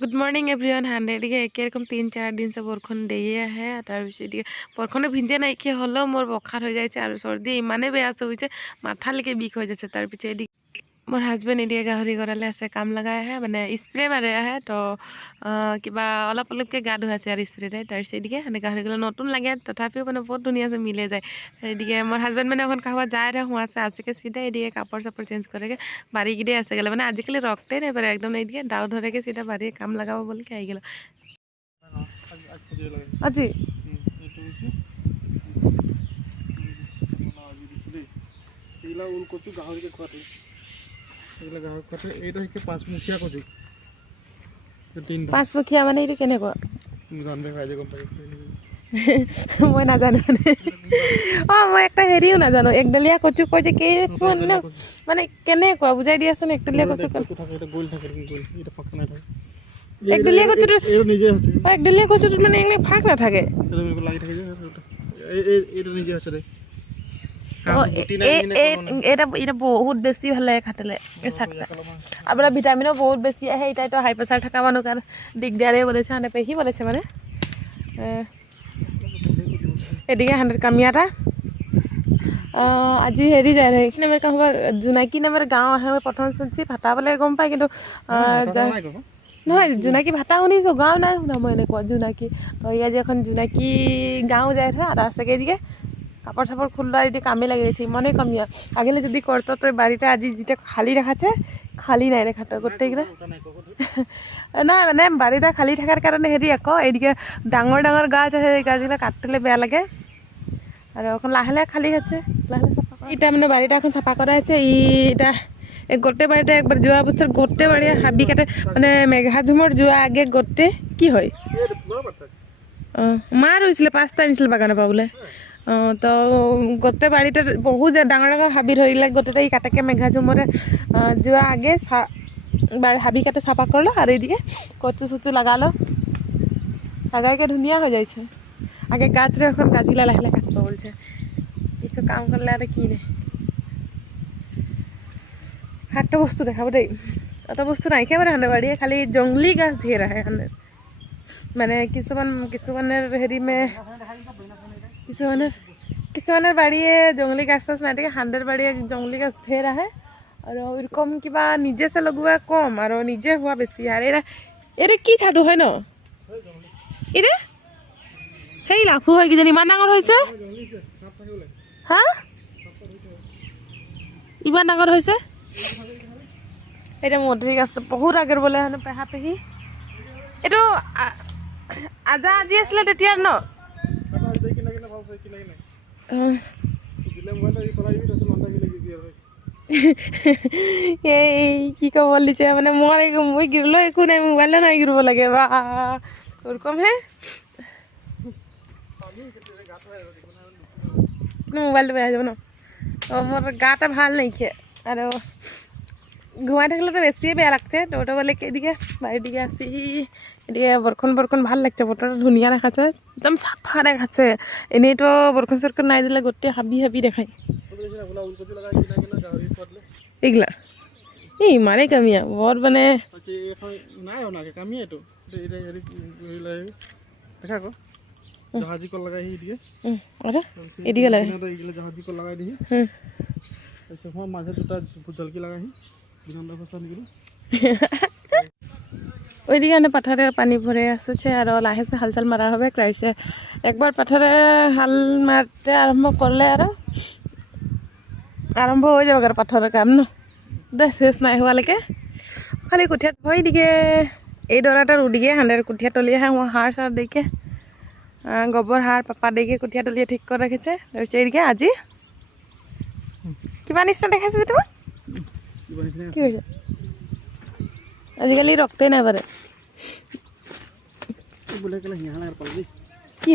good morning everyone हांड्रेड एक रकम 3-4 दिन से बरखुण दिए है तार बरखुणे भिंजे नाइकिया हलो मोर बखार हो जाए और सर्दी इमाने बेया से माथा लेके बिक हो जाए तार पिछे मोर हाजबेंड एडिए गाहरी गड़ाले आसे काम लगाया है माने स्प्रे मारे है तो किबा अलप अलपके गा धुआ और स्प्रे तार एदिके हने गाहरी गले नतुन लगे तथापिओ माने बहुत धुनिया से मिले जाए एदिके मोर हाजबेंड माने अखन कहवा जाए रहे हुआ से आजके सीधा एदिके कापड़ सापड़ चेंज करेके बाड़ी गिदे आसे गले माने आजिकाली रखते नहीं पारे एकदम एदिके दाव धरेके सीधा बाड़ी काम लगाबो बोल के आई गेल আজি পাঁচমুখীয়া মানে এইটো কেনেকুৱা মই নাজানো মই একটা হেৰিও নাজানো একডলীয়া কচু কয় যে মানে কেনেকুৱা বুজাই দিয়াচোন একডলীয়া কচু একডলীয়া কচুটো একডলীয়া কচুটো মানে এনে ফাঁক নাথাকে এটা বহুত বেছি ভাল লাগে খাটলে শাকটা আপোনাৰ ভিটামিনো বহুত বেছি আহে এটাইতো হাই প্ৰেছাৰ থকা মানুহ কাৰণ দিগদাৰে বলেছে মানে পেহি বলেছে মানে এদিকে 100 কামিয়াটা আজি হেৰি যায় এইখিনি আমাৰ কাম জোনাকী নামৰ গাঁও আহে প্ৰথম শুনছি ভাটা বলে গম পাই কিন্তু নহয় জোনাকী ভাটা শুনিছোঁ গাঁও নাই শুনা মই এনেকুৱা জোনাকী আজি এখন জোনাকী গাঁও যায় থোৱা আৰু আছেগে এদিকে কাপড় সাপড় খুললা এদিকে কামে লাগে গেছে মনে কমিয়া আগেলে যদি করতো তো বাড়িটা আজি যেটা খালি রাখাছে খালি নাই রেখাটা করতে গেলে না মানে বাড়িটা খালি থাকার কারণে হেৰি আকৌ এদিকে ডাঙৰ ডাঙৰ গাছ আছে এই গাছগুলো কাটলে বেয়া লাগে আর এখন লাহে লাহে খালি হচ্ছে লাহে চাফা এটা মানে বাড়িটা এখন চাফা করা হচ্ছে এইটা এই গোটে বাড়িটা একবার যোৱা বছৰ গোটে বাড়ি হাবি কাটে মানে মেঘাঝুমৰ যোৱা আগে গোটে কি হয় মা ৰয়েছিল 5টা আনিছিল বাগানৰ পৰা বোলে তো গোটে বাড়িটা বহুত ডাঙৰ ডাঙৰ হাবি ধৰিলে গোটেই কাটাকে মেঘাঝুমৰে যোৱা আগে হাবি কাটে চাফা করলো আর এইদিকে কচু চচু লাগালো লাগাইকে ধুনিয়া হয়ে যাইছে আগে গাছরে এখন গাছগুলা লাহে লাহে কাটবো বলছে একটু কাম করলে আর কি নেই একটা বস্তু দেখাবো দেই অত বস্তু নাই একেবারে হানে বাড়িয়ে খালি জংলি গাছ ঢের আহে হানে মানে কিছুমানের হেৰি মে কিছুমানের বাড়িয়ে জংলি গাছ চাছ নাই থাকে 100 বাড়িয়ে জংলি গাছ ঢের আহে আৰু এৰকম কিবা নিজে সে লগোৱা কম আৰু নিজে হোৱা বেছি আৰ এৰা কি ছাটু হয় ন এৰে সেই লাফু হয় কিজানি ইমান ডাঙৰ হৈছে হা ইমান ডাঙৰ হৈছে এটা মধুৰী গাছটো বহুত আগৰ বোলে হেনো পেহা পেহী এইটো আজা আজি আছিলে তেতিয়া ন এই কি কব লিছে মানে মই গিরলো একো নাই মোবাইলে নাই গিরব লাগে বা ওরকম হে মোবাইলটা বেয়া যাব ন মোর গাটা ভাল নাই খেয়ে আর ঘুমাই থাকলে তো বেশি বেয়া লাগছে তো ওটা বলে এদিকে বাড়ির দিকে আসি এদিকে বরখন ভাল লাগছে বতরটা ধুনিয়া দেখাচ্ছে একদম সাফা দেখাচ্ছে এনেই তো বরখন সরখন নাই দিলে গোটেই হাবি হাবি দেখায় এগুলা এই মানে কামিয়া বৰ মানে এদিকে লাগে ওইদিকে পাথারে পানি ভরে আসছে আর লাহে হাল চাল মারা হবে ক্রাইছে একবার পাথারে হাল মারতে আরম্ভ করলে আর আরম্ভ হয়ে যাবে আর পাথরের কাম ন শেষ নাই হওয়ালেকে খালি কঠিয়াত হয় দিকে এই দৰাটাৰ উদিকে 100 কঠিয়া তলি আহে সাৰ চাৰ দিকে গোবৰ সাৰ পাপা দিকে কঠিয়া তলিয়ে ঠিক কৰে ৰেখেছে তাৰপিছত এইদিকে আজি কিবা নিচিনা দেখাইছে যে তোমাক কি হৈছে আজিকালি ৰক্তে নাই পাৰে কি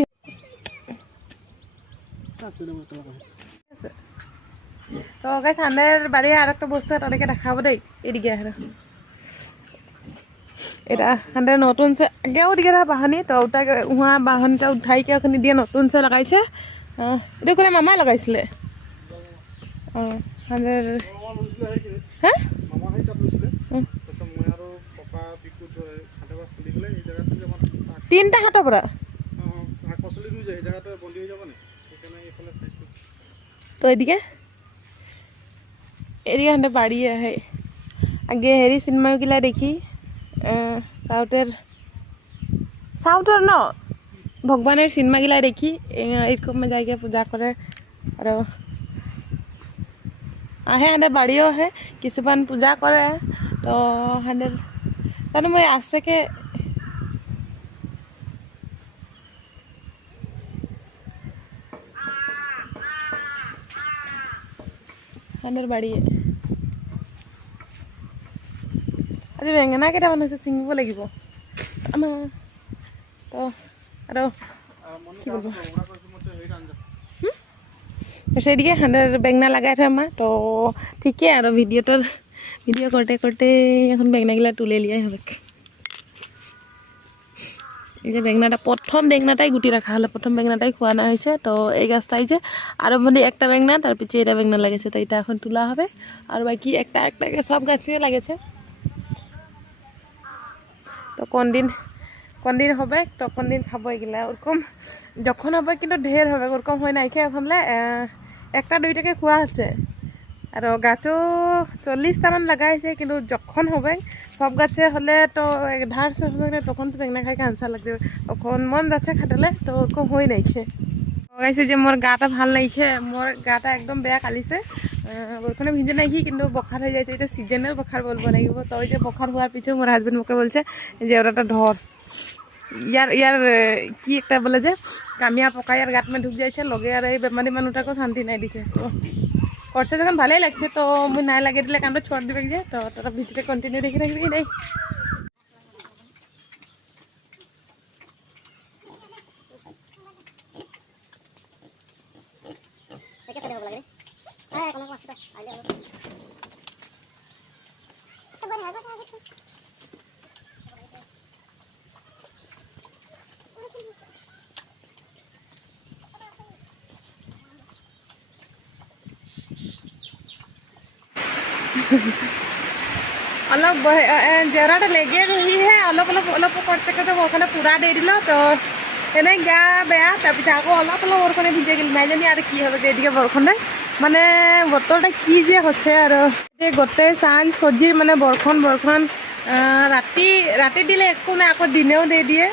তো গাইস আন্দের বাড়ি আর একটা বস্তু তাদেরকে দেখাবো দেই এদিকে আহে এটা আন্দের নতুন সে আগেও দিকে বাহানি তো ওটাকে উহা বাহানিটা উঠাইকে ওখানে দিয়ে নতুন সে লাগাইছে এটা করে মামা লাগাইছিলে আন্দের হ্যাঁ তিনিটা হাতৰ পৰা তো এদিকে এদিকে হাতে বাড়ি আহে আগে হেৰি চিনেমাগিলা দেখি সাউথৰ ন ভগৱানেৰ চিনেমাগিলা দেখি এরকম জায়গা পূজা করে আর আহে হাঁতে বাড়িও আহে কিছুমান পূজা করে তো হাঁতে জানো মই আছেকে হাঁতের বাড়ি আজি বেঙেনা কেইটামান হৈছে ছিঙিব লাগিব আমাৰ তো আৰু কি বলবো সেদিকে হাঁদের বেঙনা লাগাই থয় মা তো ঠিকই আর ভিডিও করতে করতে এখন বেঙনাগুলা তুলে লিয়াই হবে এই যে বেঙনাটা প্রথম বেঙনাটাই গুটি রাখা হলো প্রথম বেঙনাটাই খোয়ানো হয়েছে তো এই গাছটাই যে আরো মানে একটা বেঙনা তার পিছিয়ে এটা বেঙনা লাগেছে তো এটা এখন তোলা হবে আর বাকি একটা সব গাছটিও লাগেছে তো কোন দিন হবে তো কোন দিন খাবো এগুলা ওরকম যখন হবে কিন্তু ঢের হবে ওরকম হয় নাই খেয়ে ওখানে একটা দুইটাকে খোয়া আছে আর গাছও 40টামান লাগাইছে কিন্তু যখন হবে সব গাছে হলে তো ধার শেষ হলে তখন তো বেঙনা খাই আনসার লাগবে তখন মন যাচ্ছে খাটালে তো ওরকম হয় নাই খেয়ে গাইছে যে মোর গাটা ভাল নাইখে মোর গাটা একদম বেয়া কালিছে বরখানে ভিজে নাইকি কিন্তু বখার হয়ে যাচ্ছে এটা সিজনাল বখার বলবো লাগিব তো ওই যে বখার হওয়ার পিছু মোর হাজবেন্ড মোকে বলছে যে ওটা ধর ইয়ার কি একটা বলে যে কামিয়া পোকা ইয়ার গাত মে ঢুক যাইছে লগে আর এই বেমারি মানুষটাকেও শান্তি নাই দিছে তো করছে যখন ভালোই লাগছে তো মুই নাই লাগিয়ে দিলে কামটা ছোট দিবে যে তো তোরা ভিডিওটা কন্টিনিউ দেখে রাখবি নাই অলপ জেওৰাটা লেগে ৰহিহে অলপ কৰতে কৰতে ওখানে পুৰা দিয়ে দিল তো এনে গা বেয়া তাৰপিছত আকৌ অলপ বৰষুণে ভিজে গেল নাই জানি আৰ কি হবে এদিকে বৰষুণে মানে বতৰটা কি যে হচ্ছে আৰ গোটেই চাঞ্চ সজি মানে বৰষুণ ৰাতি দিলে একো নাই আকৌ দিনেও দিয়ে